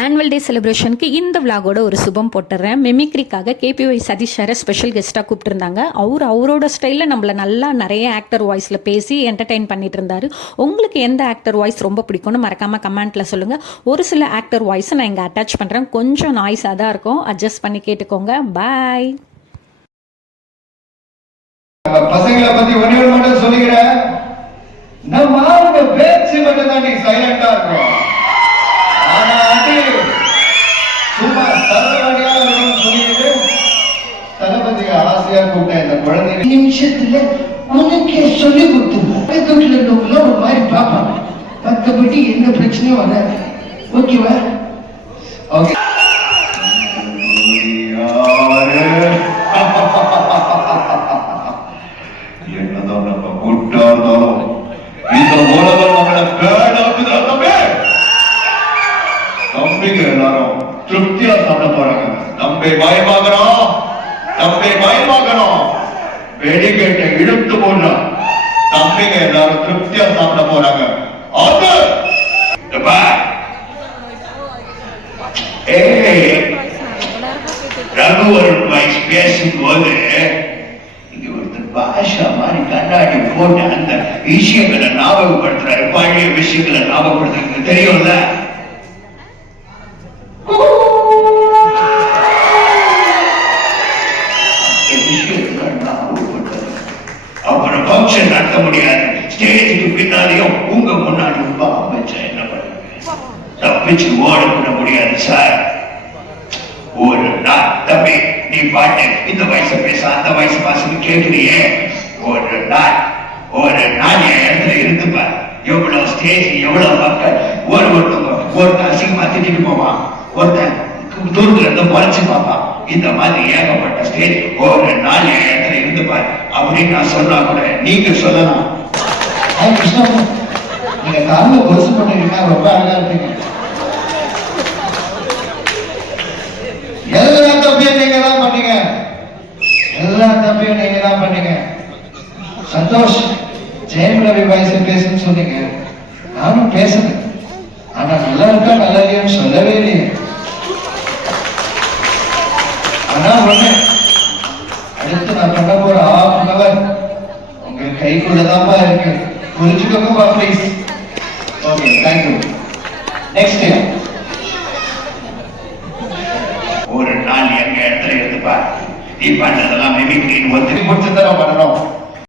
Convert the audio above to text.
Annual day செலிப்ரேஷனுக்கு இந்த விலாகோட ஒரு சுபம் போட்டுறேன். மிமிக்ரிக்காக கேபிஒய் சதீஷ் சாரை ஸ்பெஷல் கெஸ்ட்டாக கூப்பிட்டுருந்தாங்க. அவரோட ஸ்டைலில் நம்மளை நல்லா நிறைய ஆக்டர் வாய்ஸில் பேசி என்டர்டெயின் பண்ணிட்டு இருந்தாரு. உங்களுக்கு எந்த ஆக்டர் வாய்ஸ் ரொம்ப பிடிக்கும்னு மறக்காமல் கமெண்ட்டில் சொல்லுங்கள். ஒரு சில ஆக்டர் வாய்ஸை நான் இங்கே அட்டாச் பண்ணுறேன். கொஞ்சம் நாய்ஸாக தான் இருக்கும், அட்ஜஸ்ட் பண்ணி கேட்டுக்கோங்க. பாய். பசங்களை பத்தி ஒன்னே மட்டும் சொல்லிக்கிறேன். நம்ம ஆளுங்க பேச்சு மட்டும் தான் நீ சைலண்டா இருக்கும். ஆனா சும்மா தளபதியா இருக்கணும்னு சொல்லிட்டு தளபதியை ஆசையா கூப்பிட்டேன். இந்த குழந்தை நிமிஷத்துல உனக்கே சொல்லி கொடுத்துருவேன். ஒரு மாதிரி பார்ப்பாங்க, மற்றபடி எந்த பிரச்சனையும் வராது. ஓகேவா? ஓகே. என்னதான் நம்ம கூட்டா இருந்தாலும் இந்த உலகம் நம்மளை பேடாக்குதான் தம்பிங்க எல்லாரும் திருப்தியா சாப்பிட போறாங்க. தம்பி பயமாகணும், தம்பி பயமாகணும். வெடிக்கட்டை இழுத்து போடலாம். தம்பிங்க எல்லாரும் திருப்தியா சாப்பிட போறாங்க. ரகுவரன் வாய்ஸ் பேசும்போது இங்க ஒருத்தர் பாஷா மாதிரி கண்ணாடி போட்டு அந்த விஷயங்களை ஞாபகப்படுத்துறாரு. பழைய விஷயங்களை ஞாபகப்படுத்துறது தெரியும்ல. அப்புறம் பங்கன் நடத்த முடியாது. ஸ்டேஜுக்கு பின்னாலேயும் உங்க முன்னாடி அமைச்சா என்ன பண்ணுங்க? தப்பிச்சு ஓட பண்ண முடியாது சார். ஒரு நாள் தம்பி நீ பாட்டு இந்த வயசு பேச அந்த வயசு பாசு கேட்கிறியே. ஒரு நாள் என் இடத்துல இருந்துப்ப எவ்வளவு ஸ்டேஜ் எவ்வளவு மக்கள் ஒருத்தன் அசிங்கமா திட்டிட்டு போவான், ஒருத்தன் தூரத்துல இருந்து குறைச்சு பார்ப்பான். இந்த மாதிரி ஏகப்பட்ட ஸ்டேஜ் ஒரு நாள் என் இடத்துல இருந்துப்பார் அப்படின்னு நான் சொன்னா கூட நீங்க சொல்லலாம். கிருஷ்ணா, நீங்க காலைல கொலுசு பண்ணிருக்கீங்க, ரொம்ப அழகா இருப்பீங்க. எல்லா தப்பையும் நீங்க தான் பண்ணீங்க, எல்லா தப்பையும் நீங்க தான் பண்ணீங்க. சந்தோஷ், ஜெயம் ரவி வயசு பேசுன்னு சொன்னீங்க, நானும் பேசுறேன். ஆனா நல்லா இருக்கா நல்லா இல்லையான்னு சொல்லவே இல்லையே. ஆனா ஒண்ணு, அடுத்து நான் பண்ண போற ½ hour உங்க கைக்குள்ளதான்ப்பா இருக்கு. புரிஞ்சுக்கோங்கப்பா ப்ளீஸ். Okay, thank you. நெக்ஸ்ட் ஒரு நாள் எங்க இடத்துல இருந்துப்பா நீ பண்றதெல்லாம் மிமிக்ரின்னு ஒத்துக்கு பிடிச்சதான் பண்ணணும்.